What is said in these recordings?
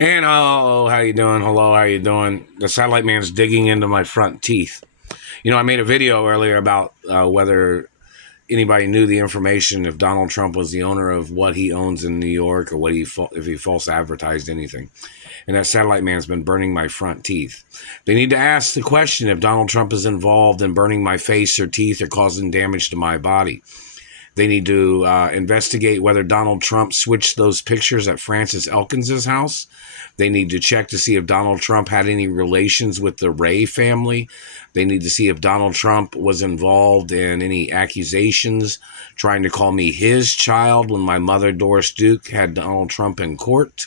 And oh, how you doing? Hello, how you doing? The satellite man's digging into my front teeth. I made a video earlier about whether anybody knew the information if Donald Trump was the owner of what he owns in New York, or if he false advertised anything. And that satellite man's been burning my front teeth. They need to ask the question if Donald Trump is involved in burning my face or teeth or causing damage to my body. They need to investigate whether Donald Trump switched those pictures at Francis Elkins' house. They need to check to see if Donald Trump had any relations with the Ray family. They need to see if Donald Trump was involved in any accusations trying to call me his child when my mother, Doris Duke, had Donald Trump in court.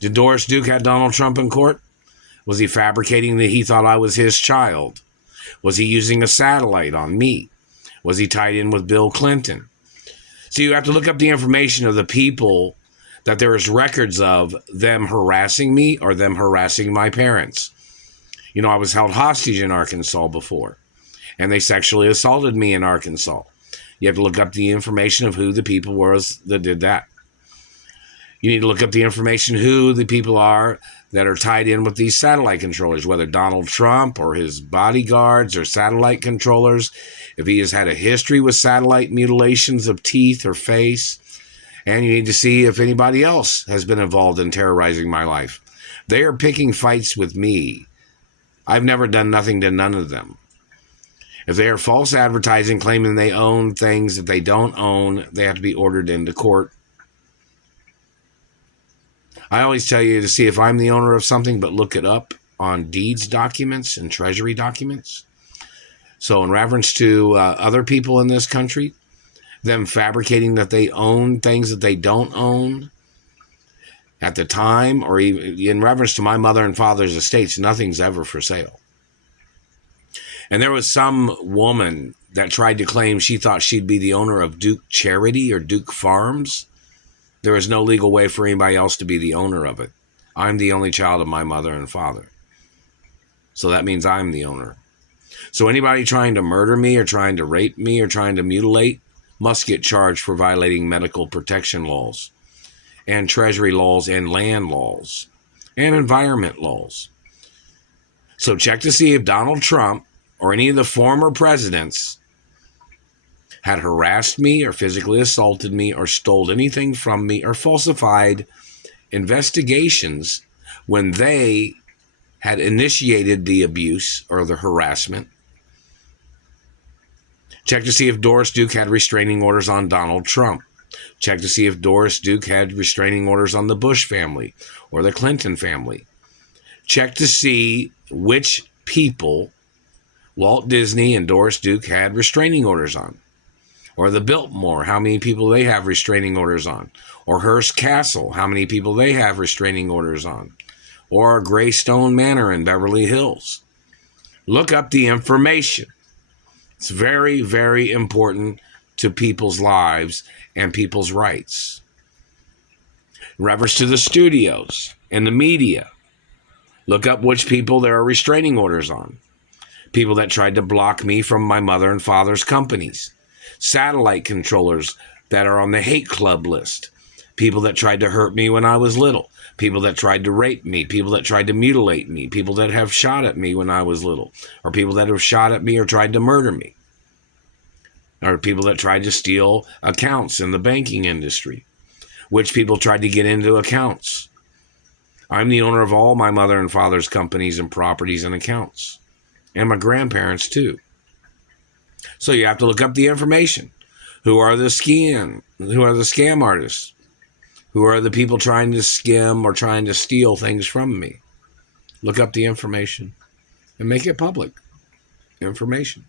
Did Doris Duke have Donald Trump in court? Was he fabricating that he thought I was his child? Was he using a satellite on me? Was he tied in with Bill Clinton? So you have to look up the information of the people that there is records of them harassing me or them harassing my parents. I was held hostage in Arkansas before, and they sexually assaulted me in Arkansas. You have to look up the information of who the people were that did that. You need to look up the information who the people are that are tied in with these satellite controllers, whether Donald Trump or his bodyguards or satellite controllers, if he has had a history with satellite mutilations of teeth or face. And you need to see if anybody else has been involved in terrorizing my life. They are picking fights with me. I've never done nothing to none of them. If they are false advertising, claiming they own things that they don't own, they have to be ordered into court. I always tell you to see if I'm the owner of something, but look it up on deeds documents and treasury documents. So in reference to other people in this country, them fabricating that they own things that they don't own at the time, or even in reference to my mother and father's estates, nothing's ever for sale. And there was some woman that tried to claim she thought she'd be the owner of Duke Charity or Duke Farms. There is no legal way for anybody else to be the owner of it. I'm the only child of my mother and father. So that means I'm the owner. So anybody trying to murder me or trying to rape me or trying to mutilate must get charged for violating medical protection laws and treasury laws and land laws and environment laws. So check to see if Donald Trump or any of the former presidents had harassed me or physically assaulted me or stole anything from me or falsified investigations when they had initiated the abuse or the harassment. Check to see if Doris Duke had restraining orders on Donald Trump. Check to see if Doris Duke had restraining orders on the Bush family or the Clinton family. Check to see which people Walt Disney and Doris Duke had restraining orders on. Or the Biltmore, how many people they have restraining orders on. Or Hearst Castle, how many people they have restraining orders on. Or Greystone Manor in Beverly Hills. Look up the information. It's very, very important to people's lives and people's rights. In reference to the studios and the media, look up which people there are restraining orders on. People that tried to block me from my mother and father's companies. Satellite controllers that are on the hate club list. People that tried to hurt me when I was little. People that tried to rape me. People that tried to mutilate me. People that have shot at me when I was little. Or people that have shot at me or tried to murder me. Or people that tried to steal accounts in the banking industry. Which people tried to get into accounts. I'm the owner of all my mother and father's companies and properties and accounts. And my grandparents too. So you have to look up the information. Who are the scam artists? Who are the people trying to skim or trying to steal things from me? Look up the information and make it public information.